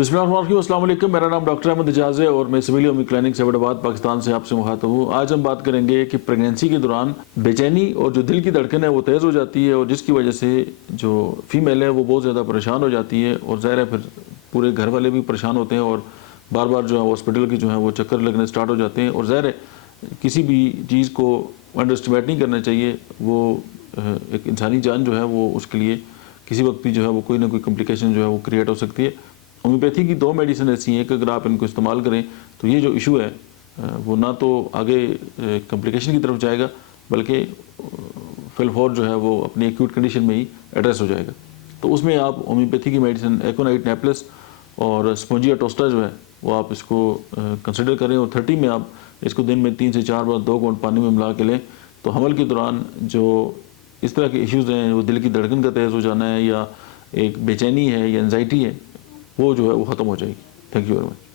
بسم اللہ الرحمن الرحیم، السلام علیکم۔ میرا نام ڈاکٹر احمد اجاز ہے اور میں سویل ہومیو کلینک سے آباد پاکستان سے آپ سے مخاطب ہوں۔ آج ہم بات کریں گے کہ پریگنینسی کے دوران بے چینی اور جو دل کی دھڑکن ہے وہ تیز ہو جاتی ہے، اور جس کی وجہ سے جو فیمیل ہے وہ بہت زیادہ پریشان ہو جاتی ہے، اور ظاہر ہے پھر پورے گھر والے بھی پریشان ہوتے ہیں، اور بار بار جو ہے ہاسپٹل کی جو ہے وہ چکر لگنے سٹارٹ ہو جاتے ہیں۔ اور ظاہر ہے کسی بھی چیز کو انڈر اسٹیمیٹ نہیں کرنا چاہیے، وہ ایک انسانی جان جو ہے وہ اس کے لیے کسی وقت بھی جو ہے وہ کوئی نہ کوئی کمپلیکیشن جو ہے وہ کریٹ ہو سکتی ہے۔ ہومیوپیتھی کی 2 میڈیسن ایسی ہیں کہ اگر آپ ان کو استعمال کریں تو یہ جو ایشو ہے وہ نہ تو آگے کمپلیکیشن کی طرف جائے گا، بلکہ فی الفور جو ہے وہ اپنی ایکیوٹ کنڈیشن میں ہی ایڈریس ہو جائے گا۔ تو اس میں آپ ہومیوپیتھی کی میڈیسن ایکونائٹ نیپلس اور اسپونجیا ٹوسٹا جو ہے وہ آپ اس کو کنسیڈر کریں، اور 30 میں آپ اس کو دن میں 3 سے 4 بار 2 گھونٹ پانی میں ملا کے لیں، تو حمل کے دوران جو اس طرح کے ایشوز ہیں، وہ دل کی دھڑکن کا تیز ہو جانا ہے یا ایک بے چینی ہے یا انزائٹی ہے، وہ جو ہے وہ ختم ہو جائے گی۔ Thank you very much.